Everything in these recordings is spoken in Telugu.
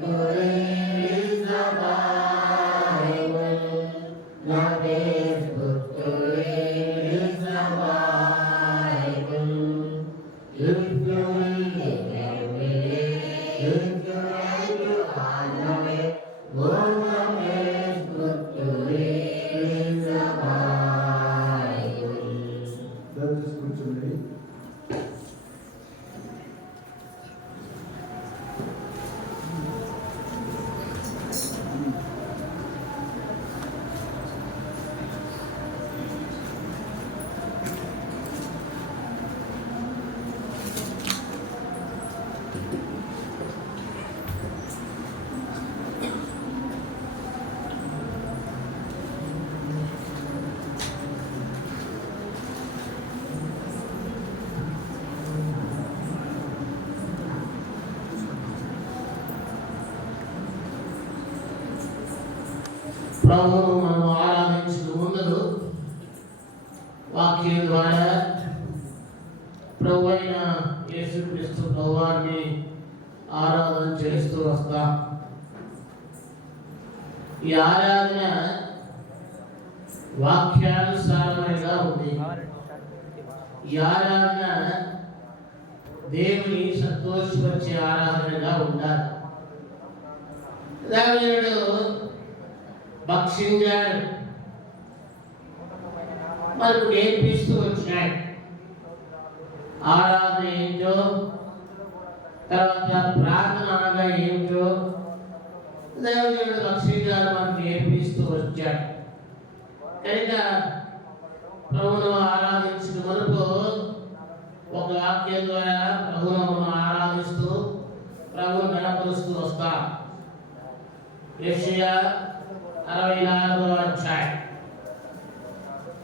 Hooray! ప్రభువును మనం ఆరాధించిన ముందు వాక్యం ద్వారా ప్రభు అయిన యేసుక్రీస్తు ప్రభువాన్ని ఆరాధన చేస్తూ వస్తాం. ఈ ఆరాధన వాక్యానుసారమైనగా ఉంది. ఈ ఆరాధన దేవుని సంతోషపరిచే ఆరాధనగా ఉండాలి. భక్షించాడు మనకు నేర్పిస్తూ వచ్చినాడు ఆరాధన ఏంటో తర్వాత ప్రార్థన అనగా ఏమిటో దేవుడు గారు మనకు నేర్పిస్తూ వచ్చాడు. కనుక ప్రభును ఆరాధించిన మనకు ఒక వాక్యం ద్వారా ప్రభును మనం ఆరాధిస్తూ ప్రభువును గణపరుస్తూ వస్తాం. యెషయా అరవై నాలుగో అధ్యాయం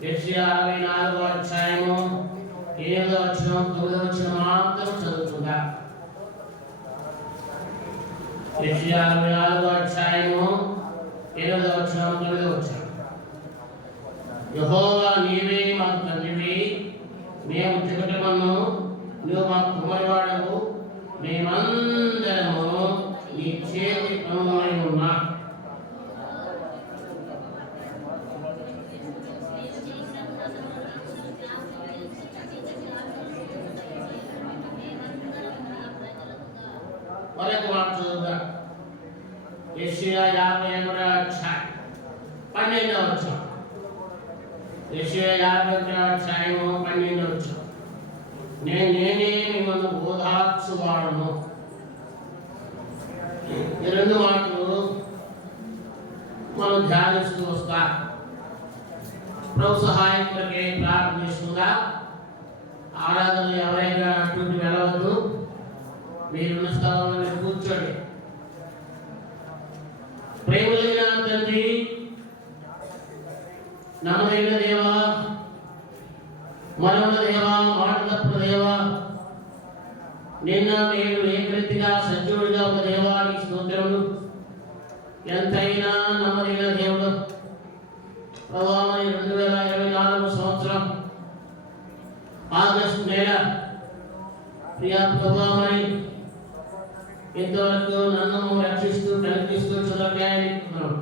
యెషయా అరవై నాలుగో అధ్యాయము ఏదో వచ్చిన తొమ్మిదో వచ్చిన మాత్రం చదువుతుందా యెషయా అరవై నాలుగో అధ్యాయము ఎనిమిదో వచ్చిన తొమ్మిదో వచ్చిన యెహోవా నీవే మాకు తండ్రివి మేము జగటమను నువ్వు మా కుమారువాడవు మేమందరము నీ చేతి పనులై ఉన్నా మరొక మాట చదువుదా ఏషియా యాభై ఒకటో అధ్యాయం పన్నెండవ వచ్చాం ఏషియా యాభై ఒకటో అధ్యాయము పన్నెండవ వచ్చాం నేను నేనే మిమ్మల్ని ఓదార్చువాడను. ఈ రెండు మాటలు మనం ధ్యానిస్తూ వస్తా. ప్రభు సహాయం కొరకే ప్రార్థన చేస్తుందా? ఆరాధన ఎవరైనా అటువంటి వెళ్ళవద్దు. మీరున్న స్థలంలో కూర్చోండి. ప్రేమ తండ్రి. నమ్మదైన దేవా మనవుల దేవా మాట తప్పుడు దేవా. నిన్న నేను ఏకరీతిగా సజ్జుడిగా ఒక దేవానికి స్తోత్రములు. ఎంతైనా నమ్మదైన దేవుడు. ప్రభావం రెండు వేల ఇరవై నాలుగు సంవత్సరం ఆగస్టు నెల. ప్రియా ప్రభావమని ఇంతవరకు నన్ను రక్షిస్తూ కనిపిస్తూ చులకాయనిస్తున్నాం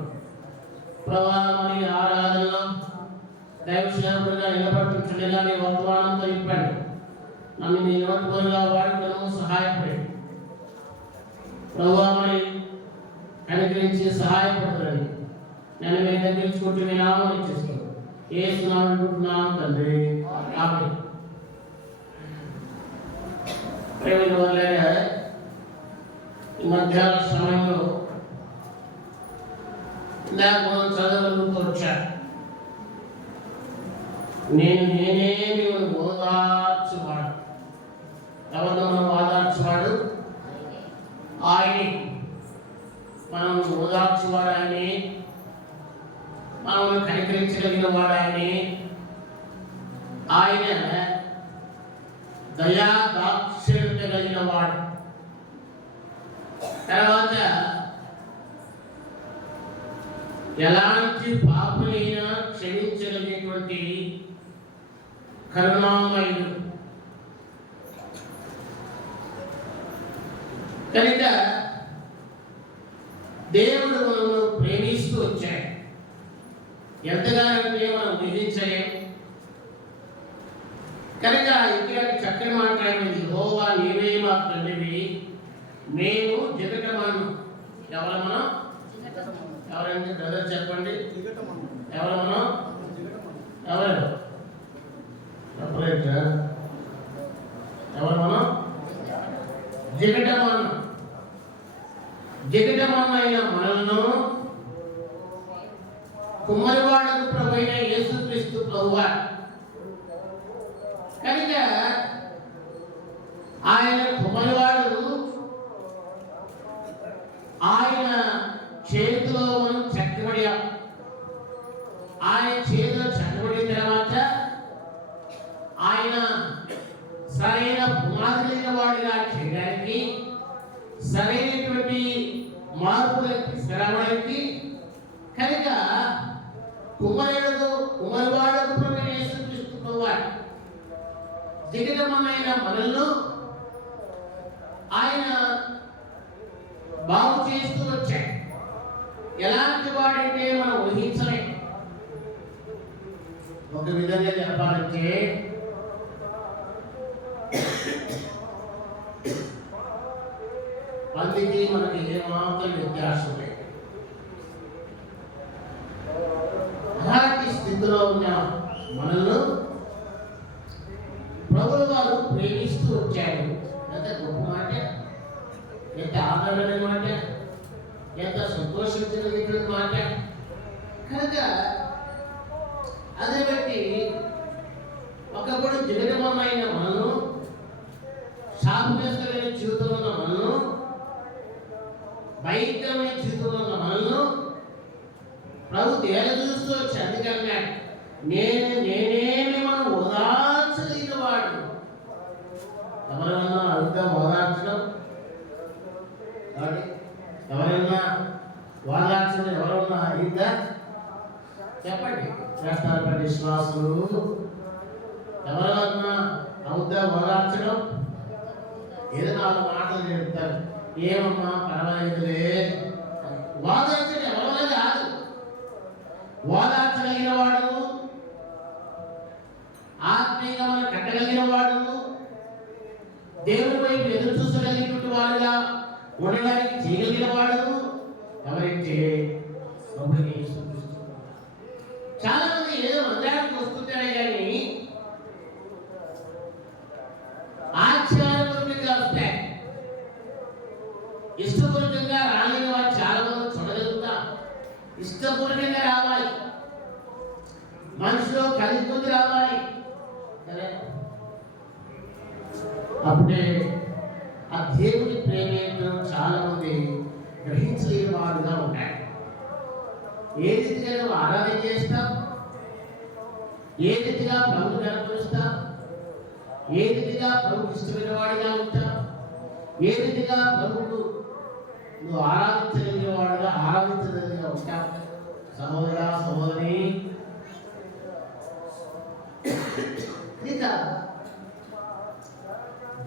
ప్రభావమని ఆరాధనలో దైవసేవకుడిగా నిలబడుతుండగా నీ వర్తమానంతో ఇప్పండి. నన్ను నీ నోటుకోలుగా వాడుకోవడం సహాయపడి ప్రభావమని అనుగ్రహించి సహాయపడుతుంది నేను మీ దగ్గర చుట్టూ మీ నామం ఇచ్చేస్తాను ఏ అనుకుంటున్నాం తండ్రి? ఆమె ఈ మధ్యాహ్న సమయంలో ఇందాక మనం వచ్చాను నేను నేనే మిమ్మల్ని ఓదార్చువాడు? ఎవరితో మనం ఓదార్చువాడు? ఆయనే. మనం ఓదార్చువాడు ఆయనే. మనల్ని కనికరించగలిగిన వాడు ఆయనే దయా దాక్షిణ్యత కలిగిన వాడు తర్వాత ఎలాంటి పాపలైనా క్షమించగలిగేటువంటి కరుణామయుడు కనుక దేవుడు మనల్ని ప్రేమిస్తూ వచ్చాడు ఎంతగానంటే మనం ఊహించలేం కనుక ఇక్కడ చక్కని మాట్లాడినది హోవా నీవే మా తండ్రివి మేము జగటమను ఎవరు మనం ఎవరండి బ్రదర్ చెప్పండి. ఎవరు? మనం ఎవరు చెప్పలేదు ఎవరు మనం జగటమన్న జగటమన్న మనలను కుమ్మరివాడకు ప్రభైన యేసుక్రీస్తు ప్రభువా. కనుక ఆయన కుమ్మరివాడు ఆయన చేతిలో మనం చెక్కబడియాం ఆయన చేతిలో చనిపోయిన తర్వాత ఆయన సరైన పునాదులైన వాడిగా చేయడానికి సరైనటువంటి మార్పులకి స్థిరవడానికి కనుక కుమరుడు కుమరువాడకు ప్రభువైన యేసుక్రీస్తు దిగటమైన మనల్ని ఆయన బాగు చేస్తూ వచ్చాడు. ఎలాంటి వాడంటే మనం ఒక విధంగా చెప్పాలంటే మందికి మనకి ఏమాత్రం వ్యత్యాసం లేదు అలాంటి స్థితిలో ఉన్న మనల్ని ప్రభువు వారు ప్రేమిస్తూ వచ్చారు. ఎంత గొప్ప మాట ఎంత ఆదరణ మాట ఎంత సంతోషించిన మాట. కనుక అదే బట్టి ఒకప్పుడు జగడమైన మనను శాపగ్రస్తమైన జీవితంలో ఉన్న మనను భయంకరమైన జీవితంలో ఉన్న మనను ప్రభు తేల చూస్తూ వచ్చి అందుకన్నా నేను నేనే మనం ఓదార్చగలిగిన వాడు ఎవరన్నా అడుగుతాం ఓదార్చడం? కాబట్టి ఎవరైనా ఓదార్చడం ఎవరన్నా అడిగిందా చెప్పండి. చేస్తారు పడి విశ్వాసులు ఎవరన్నా అవుతా ఓదార్చడం ఏదో నాలుగు మాటలు చెప్తారు. ఏమమ్మా పర్వాలేదులే. ఓదార్చడం ఎవరైనా కాదు. ఓదార్చగలిగిన వాడు ఆత్మీయంగా మనం కట్టగలిగిన వాడు దేవుని వైపు ఎదురు చూసగలిగినటువంటి వాడుగా ఉండడానికి చేయగలిగిన వాడు ఎవరైతే ప్రభువుని చాలా మంది ఏదో హృదయానికి వస్తుంటారే కానీ ఆచారపూర్వకంగా వస్తాయి. ఇష్టపూర్వకంగా రాలేని వారు చాలా మంది చూడగలుగుతాం. ఇష్టపూర్వకంగా రావాలి. మనసులో కలిసి రావాలి. అప్పుడే ఆ దేవుని ప్రేమ చాలా మంది గ్రహించలేని వారుగా ఉంటారు. ఏ రీతిగా నువ్వు ఆరాధన చేస్తావు? ఏ రీతిగా ప్రభుని కనపరుస్తావు? ఏ రీతిగా ప్రభుకి ఇష్టమైన వాడిగా ఉంటావు? ఏ రీతిగా ప్రభుకు నువ్వు ఆరాధించగలిగిన వాడుగా ఆరాధించగలిగిన ఉంటావు? సహోదర సహోదరి.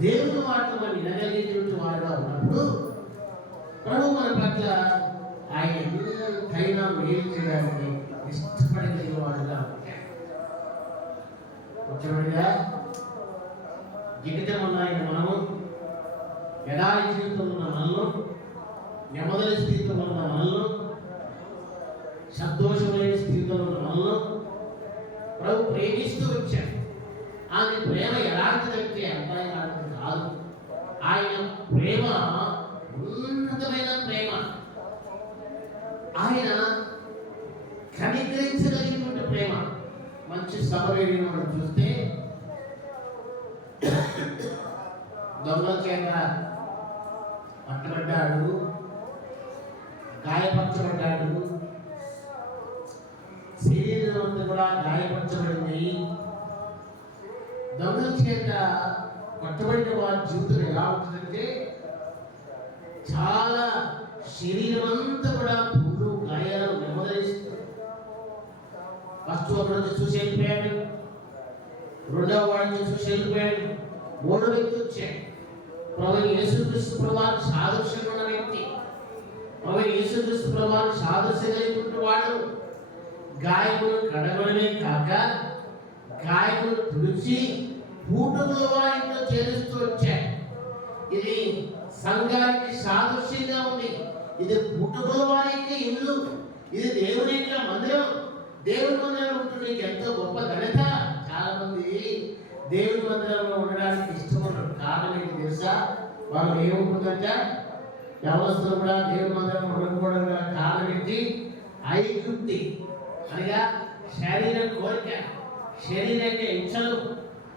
దేవుని మాటలు మనం వినగలిగేటువంటి వాడుగా ఉన్నప్పుడు ప్రభు మన పట్ల ఆయన ఎంతైనా మేలు చేయడానికి ఇష్టపడగలిగిన వాడుగా ఉంటాడు. జీవితం ఉన్న ఆయన మనము ఎడారి జీవితంలో ఉన్న మనల్ని నెమ్మదల స్థితిలో ఉన్న మనల్ని సంతోషమైన స్థితిలో ఉన్న మనల్ని ప్రభు ప్రేమిస్తూ వచ్చాడు. ఆయన ప్రేమ ఎలాంటిదంటే అబ్బాయి లాంటిది కాదు. ఆయన ప్రేమ ఉన్నతమైన ప్రేమ. ఆయన కనికరించగలిగినటువంటి ప్రేమ. మంచి సభవేడి మనం చూస్తే దొంగల చేత పట్టబడ్డాడు గాయపరచబడ్డాడు శరీరం అంతా కూడా గాయపరచబడింది. దొంగల చేత పట్టబడిన వారి జీవితం ఎలా ఉంటుందంటే చాలా శరీరం అంతా కూడా ఫస్ట్ ఒకరోజు చూసి వెళ్ళిపోయాడు. రెండవ వాడిని చూసి వెళ్ళిపోయాడు. మూడో వ్యక్తి వచ్చాడు ప్రభు యేసుక్రీస్తు ప్రభు సాదృశ్యంగా ఉన్న వ్యక్తి. ప్రభు యేసుక్రీస్తు ప్రభావం కలిగి వాడు. గాయకుడు కడగడమే కాక గాయకుడు తుడిచి పూటలో వారితో చేరుస్తూ వచ్చాడు ఇది సంఘానికి సాదృశ్యంగా ఉంది. ఇది పుట్టుకుల వారికి ఇల్లు. ఇది దేవుని యొక్క మందిరం. దేవుడి మందిరం ఉంటుంది నీకు ఎంతో గొప్ప ఘనత? చాలా మంది దేవుడి మందిరంలో ఉండడానికి ఇష్టపడరు. కారణం ఏంటి తెలుసా? వాళ్ళు ఏముంటుందంట వ్యవస్థలు కూడా దేవుడి మందిరంలో ఉండకపోవడం కారణం ఏంటి? ఐగుప్తి అనగా శరీర కోరిక శరీరక ఇచ్చలు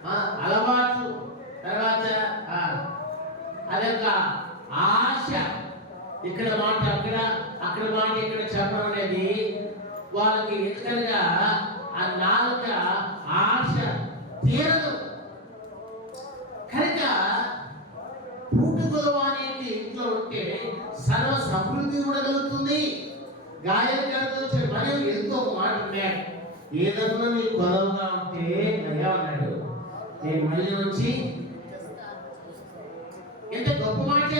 ఆ, అలవాట్లు. తర్వాత అది యొక్క ఆశ. ఇక్కడ మాట అక్కడ అక్కడ మాట ఇక్కడ చెప్పడం అనేది వాళ్ళకి ఎందుకనగా ఆ నాలుక ఆశ తీరదు. కనుక పూటుకొలవానికి ఇంట్లో ఉంటే సర్వ సమృద్ధి కూడా కలుగుతుంది. గాయకులతో మరియు ఎంతో మాట ఉన్నాడు ఏదన్నా నీ కొలవుగా ఉంటే అయ్యా అన్నాడు. నేను మళ్ళీ వచ్చి ఎంత గొప్ప మాట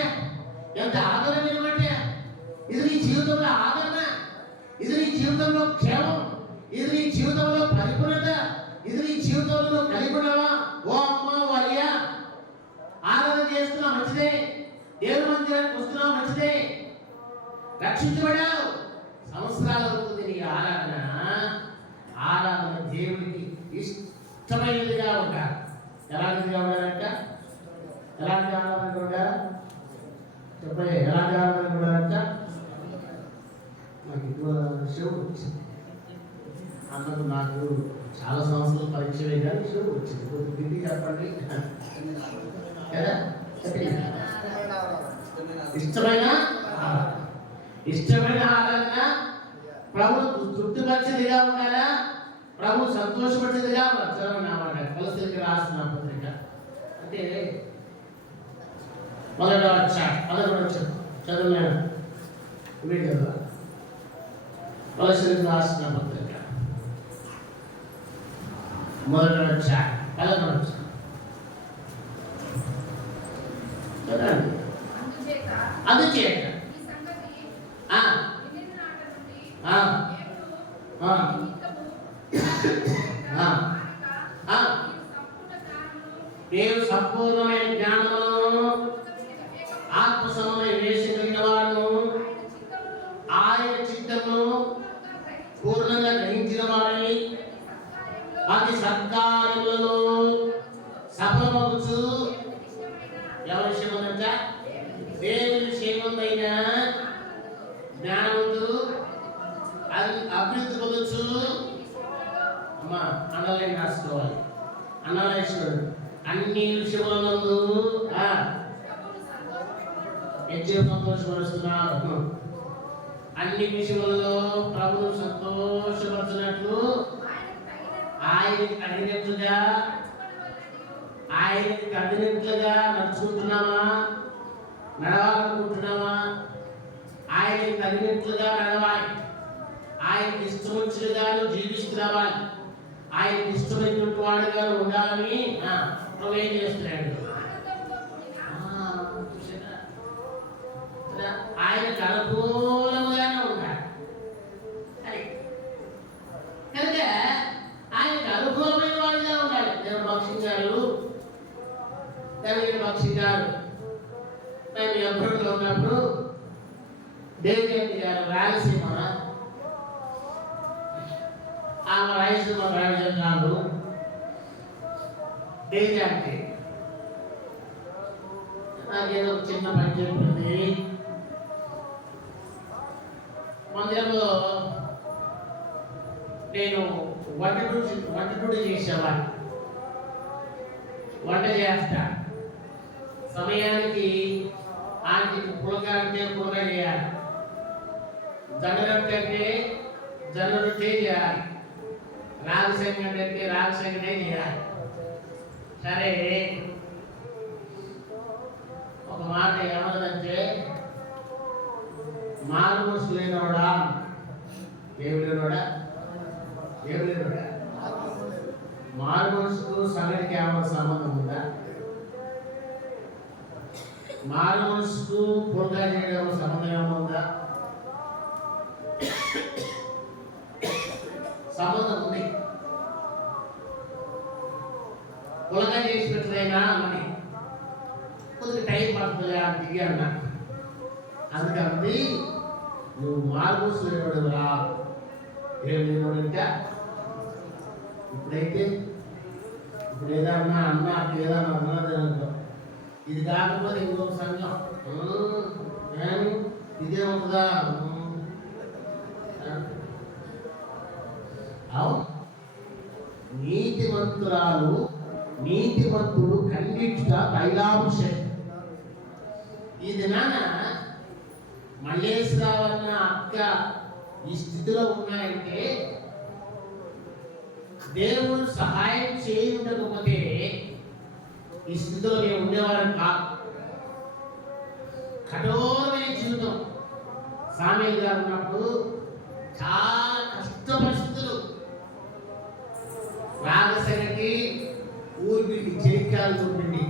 ఎంత ఆదరణ మాట. ఇది నీ జీవితంలో ఆదరణ. ఇది నీ జీవితంలో క్షేమం. ఇది నీ జీవితంలో పరిపూర్ణత. ఇది నీ జీవితంలో కలిగి ఉన్నావా ఓ అమ్మ ఓ అయ్యా. ఆరాధన చేస్తున్నా మంచిదే. దేవుని మందిరానికి వస్తున్నావు మంచిదే. రక్షించబడావు సంవత్సరాలు అవుతుంది నీ ఆరాధన. ఆరాధన దేవునికి ఇష్టమైనదిగా ఉండాలి. ఎలాంటిదిగా ఉండాలంట? ఎలాంటి ఆరాధన ఉండాలా? చెప్పండి ఎలాంటి ఆరాధన ఉండాలంట? నాకు ఎక్కువ శివుడు వచ్చింది అన్నకు నాకు చాలా సంవత్సరాలు పరిచయం కానీ షో వచ్చింది కొద్ది దిగి చెప్పండి. కదా? ఇష్టమైన ఇష్టమైన ఆరాధన? ప్రభు తృప్తిపరిచేదిగా ఉండాలా? ప్రభు సంతోషపరిచేదిగా ఉండాలి? చదవండి అన్నమాట కలసరికి రాసిన పత్రిక. అంటే మొదట వచ్చా మొదటి వచ్చా చదువున్నాను చదువు కలసరికి రాసిన పత్రిక మొదట వచ్చా పదకొండు వచ్చా చదవండి అందుచేత అందుచేత ఈ సంగతి అన్ని విషయములలో ప్రభువు సంతోషపడుతున్నట్లు ఆయనకి తగినట్లుగా ఆయనకి తగినట్లుగా నడుచుకుంటున్నామా? నడవాలనుకుంటున్నామా? ఆయనకి తగినట్లుగా నడవాలి. ఆయనకి ఇష్టం వచ్చినగా జీవిస్తున్నావా ఆయనకి ఇష్టమైనటువంటి వాడుగా ఉండాలని ఆ, చేస్తున్నాడు ఆయన అనుకూలమైన కదా? ఆయనకు అనుకూలముగానే ఉండాలి అది కనుక ఆయనకు అనుకూలమైన వాడిగా ఉండాలి దేవుడు భక్షించారు. దేవుని భక్షించారు నేను ఎప్పుడు ఉన్నప్పుడు దేవిరెడ్డి గారు రాయలసీమ ఆమె రాయలసీమ కాదు. దేవి నాకేదో ఒక చిన్న పని చెప్పింది మందిరంలో నేను వంట రుచి వంట నుండి చేసేవాడిని. వంట చేస్తా సమయానికి ఆంటీకి పులక అంటే పులక చేయాలి జనరొట్టె అంటే జనరొట్టె చేయాలి రాగసంగటి అంటే రాగసంగటే చేయాలి సరే ఒక మాట ఏమన్నదంటే మారు మనసు లేనివాడా ఏమి లేనివాడా ఏమి లేనివాడా మారు మనసుకు సంగతి కేవలం సంబంధం ఉందా? మారు మనసుకు పూర్తిగా చేయడం సంబంధం ఏమైనా ఉందా? సంబంధం ఉంది. చేసి చేసినట్లయినా అని కొద్దిగా టైం పడుతుంది అని దిగాను నాకు అందుకని నువ్వు మార్గం సూర్యుడు రా ఏం ఇప్పుడైతే ఇప్పుడు ఏదన్నా అన్న ఏదన్నా అన్నది ఇది కాకపోతే ఇంకొక సంఘం. ఉమ్, ఇదే ఉందా? అవును. నీతిమంతురాలు నీతిమంతుడు ఖండించుట తైలాభిషేకం. ఇది నాన్న మల్లేశ్వరరావు అన్న అక్క ఈ స్థితిలో ఉన్నాయంటే దేవుడు సహాయం చేయకపోతే ఈ స్థితిలో మేము ఉండేవారం కాదు కఠోరమైన జీవితం. సామీల్ గారు ఉన్నప్పుడు చాలా కష్ట పరిస్థితులు రాగసరికి ఊరికి చెరికాలు చూపిండి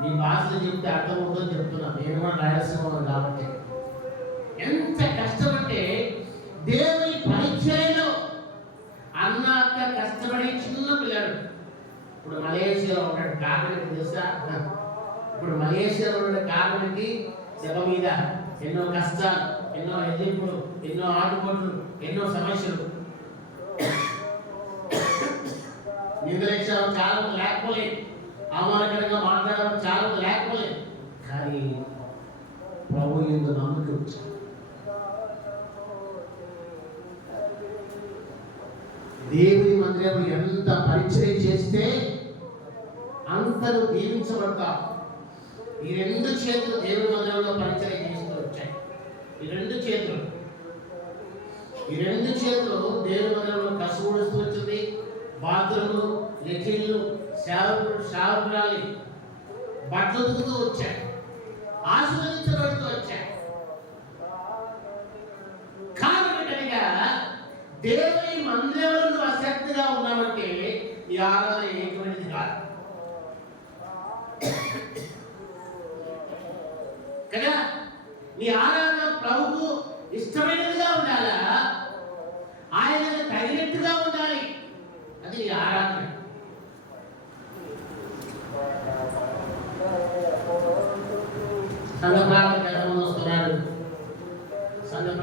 మీ భాషలు చెప్తే అర్థం అవుతుందని చెప్తున్నా. నేను కూడా రాయలసీమ కాబట్టి. ఎంత కష్టం అంటే దేవుని పరిచయలో అన్న అక్క కష్టపడి చిన్న పిల్లాడు ఇప్పుడు మలేషియాలో ఉన్నాడు కారణం ఏంటి తెలుసా? ఇప్పుడు మలేషియాలో ఉన్న కారణం ఏంటి శవ మీద ఎన్నో కష్టాలు ఎన్నో ఎదింపులు ఎన్నో ఆటుపోట్లు ఎన్నో సమస్యలు. నిందలేక్షణం చాలా లేకపోలే. లేకపోలేదు అవమానకరంగా మాట్లాడడం చాలా లేకపోలే. కానీ ప్రభు ఎందు నమ్మకం దేవుని మందిరం ఎంత పరిచయం చేస్తే అంతను దీవించబడతాం ఈ రెండు చేతులు దేవుని మందిరంలో పరిచయం చేస్తూ వచ్చాయి. ఈ రెండు చేతులు. ఈ రెండు చేతులు దేవుని మందిరంలో కసువుడుస్తూ వచ్చింది. బాత్రూములు లెక్కిళ్ళు సేవకుడు సేవకురాలి బట్టలు దిగుతూ వచ్చాయి. ఆశీర్వదించబడుతూ వచ్చాయి. కారణంగా దేవుని మందిరంలో ఆసక్తిగా ఉన్నామంటే ఈ ఆరాధన ఎటువంటిది కాదు కదా నీ ఆరాధన ప్రభుకు ఇష్టమైనదిగా ఉండాలా? ఆయనకు తగినట్టుగా ఉండాలి. అది నీ ఆరాధన. సంఘ ప్రార్థన ఎంతమంది వస్తున్నారు సంఘ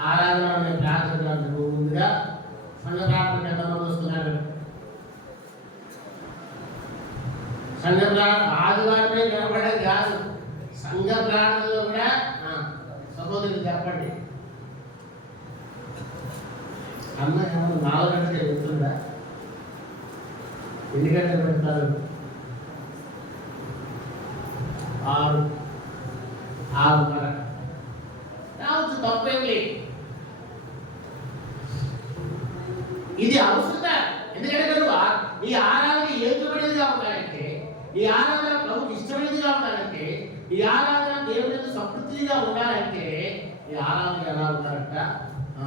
ఆరాధన అనే ప్రార్థన ముందుగా సంఘ ప్రార్థనకి ఎంతమంది వస్తున్నారు సంఘ ఆదివారమే నిలబడేది కాదు. సంఘ ప్రార్థనలో కూడా ఆ, చెప్పండి. అన్న ఏమో నాలుగు గంటలకి వెళ్తుందా ఎన్ని గంటలు పెడతారు? ఆరు. ఆరున్నర. రావచ్చు తప్పేం లేదు. ఇది అవసరం ఎందుకంటే నువ్వు ఈ ఆరాధన ఏకమైనదిగా ఉండాలంటే ఈ ఆరాధన ఈ ఆరాధన దేవుని యొక్క సంతృప్తిగా ఉండాలంటే ఈ ఆరాధన ఎలా ఉండాలంట ఆ.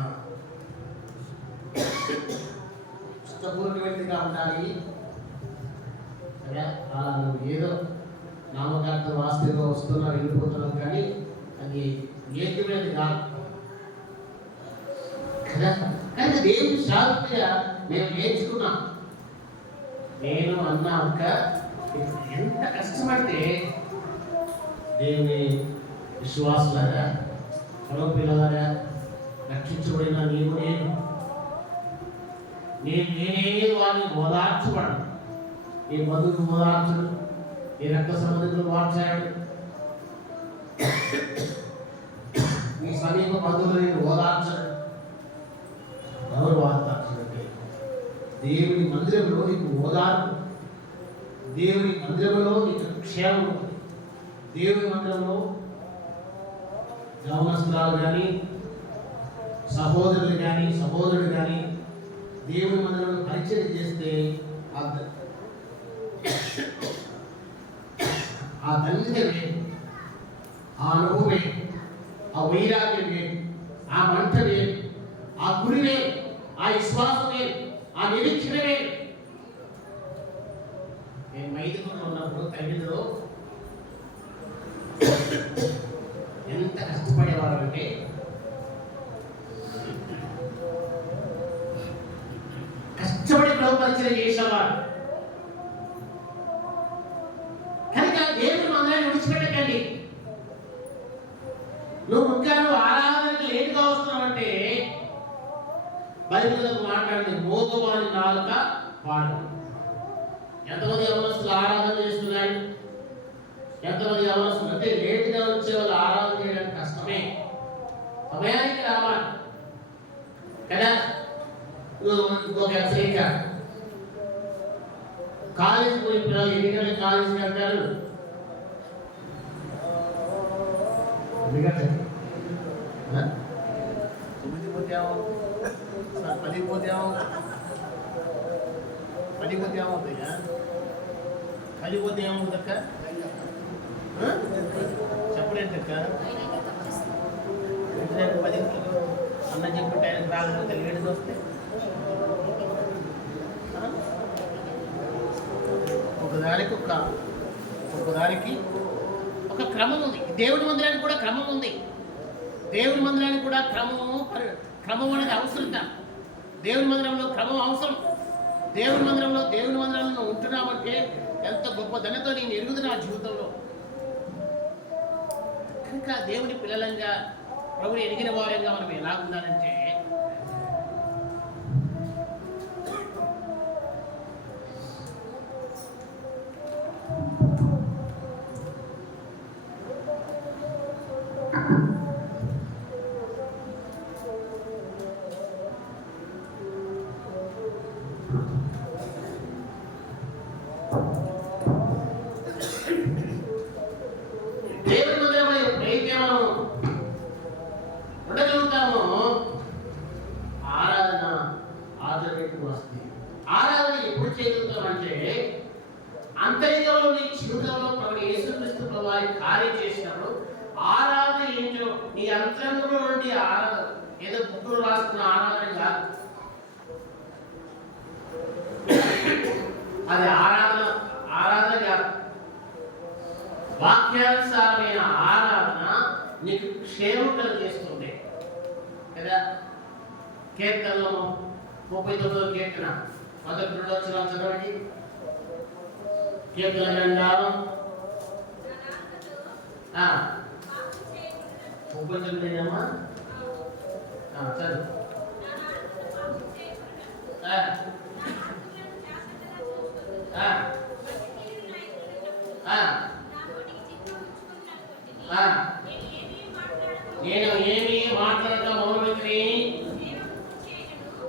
ఇష్టపూర్వకమైనదిగా ఉండాలి. సరే ఆరాధన ఏదో నామకార్థం వాస్తవంగా వస్తున్నావు వెళ్ళిపోతున్నాం కానీ అది ఏకమైనది కాదు. కదా? కానీ దేవుని శాస్త్రీయ మేము నేర్చుకున్నాం. నేను అన్న అక్క ఎంత కష్టపడితే దేవుని విశ్వాసులారా పొలం పిల్లలారా రక్షించబడిన నీవు నేను. నేను నేనే వాడిని ఓదార్చబడను నీ బంధువులు ఓదార్చడు నీ రక్త సంబంధితులు మార్చాడు నీ సమీప బంధువులు నేను ఓదార్చడు ఎవరు ఓదార్చడంటే దేవుని మందిరంలో నీకు ఓదార్పు. దేవుని మందిరంలో నీకు క్షేమం దేవుని మందిరంలో యవనస్తురాలు కానీ సహోదరులు కానీ సహోదరుడు కానీ దేవుని మందిరంలో పరిచయం చేస్తే ఆ ద- ఆ ధన్యత ఆ వైరాగ్యమే ఆ మంటమే ఆ గురివే ఆ విశ్వాసమే ఆ నిరీక్షణమే వేరు నేను మైదుగురులో ఉన్నప్పుడు తల్లిలో ఎంత కష్టపడేవారు అంటే కష్టపడి గృహపరిచన చేసేవారు కనుక దేవుడు మమ్మల్ని విడిచిపెట్టకండి. నువ్వు ముఖ్యాలు ఆరాధనకు లేటుగా వస్తున్నావంటే బైబిల్తో మాట్లాడింది మోగవాని నాలుక వాడు ఎంతమంది ఎవరు ఆరాధన చేస్తున్నాడు ఎంతమంది యవనస్తులు అంటే లేట్గా వచ్చే వాళ్ళు ఆరాధన చేయడం కష్టమే సమయానికి రావాలి. కదా? ఇదిగో ఇంకొక హెచ్చరిక కాలేజ్ పోయి పిల్లలు ఎన్ని గంటలకు కాలేజీకి వెళ్తారు? ఎన్ని గంటలకు? ఆ? తొమ్మిది పోతే ఏమవుతుంది? సార్, పది పోతే ఏమవుతుంది? పది పోతే ఏమవుతాయా పది పోతే ఏమవుతుంది అక్క అక్క పది గంటలకు అన్న చెప్పి టైంకి వస్తే. ఒకదానికి ఒక ఒకదానికి ఒక క్రమం ఉంది. దేవుని మందిరానికి కూడా క్రమం ఉంది. దేవుని మందిరానికి కూడా క్రమము పరి- క్రమం అనేది అవసరం దేవుని మందిరంలో క్రమం అవసరం. దేవుని మందిరంలో దేవుని మందిరంలో ఉంటున్నామంటే ఎంత గొప్ప ధనతో నేను ఎరుగుతున్నా నా జీవితంలో. ఇంకా దేవుని పిల్లలంగా ప్రభుని ఎదిగిన వారంగా మనం ఎలా ఉండాలంటే ఆరాధన ఎప్పుడు చేయగలుగుతామంటే అంతరికంలో నీ జీవితంలో ప్రభు యేసుక్రీస్తు ప్రభు వారి కార్యం చేసినప్పుడు ఆరాధన ఏంటో నీ అంతరంగంలో నుండి ఆరాధన ఏదో బుక్కులు రాసుకున్న ఆరాధన కాదు. అది ఆరాధన ఆరాధన కాదు. వాక్యానుసారమైన ఆరాధన నీకు క్షేమం కలిగజేస్తుంది కదా? కీర్తనలో ముప్పై తొమ్మిదో కీర్తన. మొదటి రెండు వచ్చిన చదవండి. కీర్తన గ్రంథాలు. ముప్పై తొమ్మిది అమ్మా చదువు. నేను ఏ మాట్లాడక మౌనమిత్రి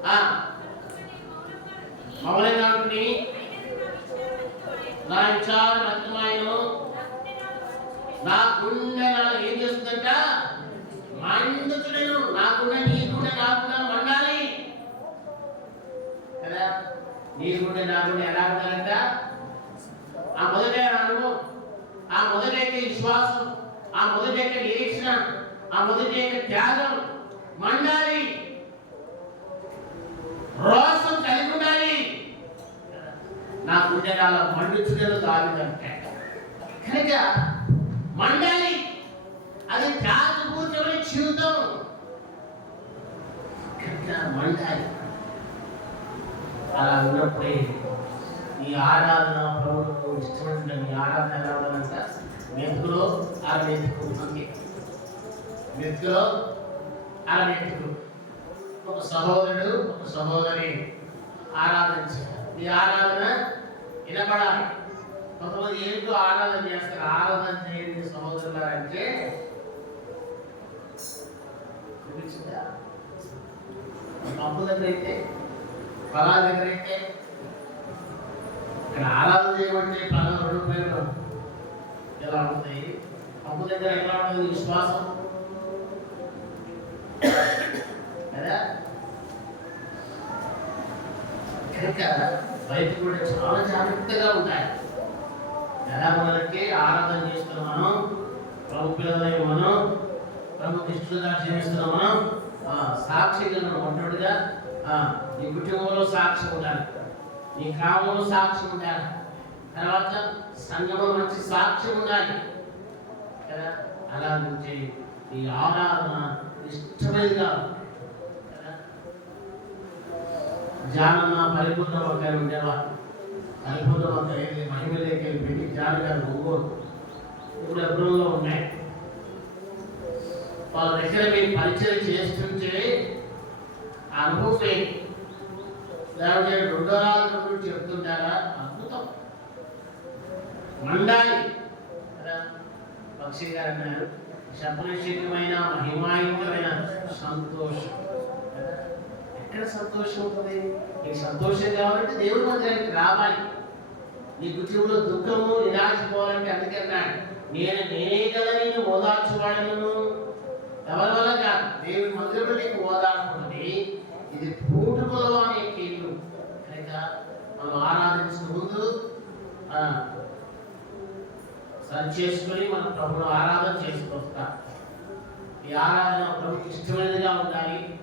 ఆ, మౌనంగా ఉండి నా విచారం రక్తమాయను నా గుండె నా ఏం చేస్తుందంట మండుతున్నాను నా గుండె నీ గుండె నా గుండె మండాలి కదా నీ గుండె ఎలా ఉండాలంట? ఆ మొదటి రాను ఆ మొదటి యొక్క విశ్వాసం ఆ మొదటి యొక్క నిరీక్షణ ఆ మొదటి యొక్క త్యాగం మండాలి. రోసం కలిగి ఉండాలి. నా గుండెల మండుచున్నది దావిదంటే కనుక మండాలి. అది త్యాగపూర్తమైన జీవితం. కనుక మండాలి. అలా ఉన్నప్పుడే ఈ ఆరాధన ప్రభుత్వం ఇష్టమైన మీ ఆరాధన ఎలా ఉండాలంట మెతుకులో అర మెతుకు అంతే మెతుకులో మెతుకు ఒక సహోదరుడు ఒక సహోదరి ఆరాధించారు ఈ ఆరాధన వినపడాలి. కొంతమంది ఏంటో ఆరాధన చేస్తారు? ఆరాధన చేయండి సహోదరులు అంటే దగ్గర అయితే పొలాల దగ్గర అయితే ఇక్కడ ఆరాధన చేయమంటే పనులు రెండు పేర్లు ఎలా ఉంటాయి? పంపు దగ్గర ఎలా ఉంటుంది? విశ్వాసం. కదా? కనుక బయట కూడా చాలా జాగ్రత్తగా ఉంటాయి. ఎలా మనకి ఆరాధన చేస్తున్నాం మనం ప్రభు పిల్లలై మనం ప్రభు కృష్ణుగా జీవిస్తున్నాం మనం ఆ, సాక్షిగా మనం ఒంటరిగా ఆ, నీ కుటుంబంలో సాక్షి ఉండాలి. నీ గ్రామంలో సాక్షి ఉండాలి. తర్వాత సంఘంలో మంచి సాక్షి ఉండాలి. కదా? అలా ఉంటే నీ ఆరాధన ఇష్టమైనదిగా కదా? పరిపూర్ణ గారు ఉండేవారు పరిపూర్ణ ఒక మహిమలేకి వెళ్ళి జాన గారు ఒంగోలు. ఇప్పుడు ఎబ్రోలో ఉన్నాయి. వాళ్ళ దగ్గర మీరు పరిచయం చేస్తుంటే ఆ అనుభవం లేకపోతే రెండో రాజు గురించి చెప్తుంటారా? అద్భుతం. మండాలి కదా? పక్షి గారు అన్నారు. శబ్దశీకమైన మహిమాయుతమైన సంతోషం. ఎక్కడ సంతోషం ఉంటుంది? నీకు సంతోషం కావాలంటే దేవుడి మందిరానికి రావాలి. నీ కుటుంబంలో దుఃఖము నిరాశ పోవాలంటే అందుకన్నాడు నేను నేనే కదా నేను ఓదార్చువాడను ఎవరి వల్ల కాదు? దేవుడి మందిరంలో నీకు ఓదార్చుకుంటుంది ఇది పూటకులో అనే మనం ఆరాధించిన ముందు సరి చేసుకొని మనం ప్రభును ఆరాధన చేసుకొస్తా. ఈ ఆరాధన ప్రభుకి ఇష్టమైనదిగా ఉండాలి.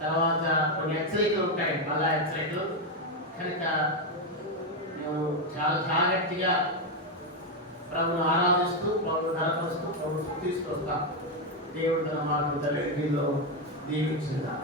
తర్వాత కొన్ని హెచ్చరికలు ఉంటాయి. మళ్ళా హెచ్చరికలు. కనుక మేము చాలా జాగ్రత్తగా ప్రభును ఆరాధిస్తూ ప్రభును ధనపరుస్తూ ప్రభుత్వం తీసుకొస్తాం దేవుడు తన మార్గం తల్లిలో దీవించిందా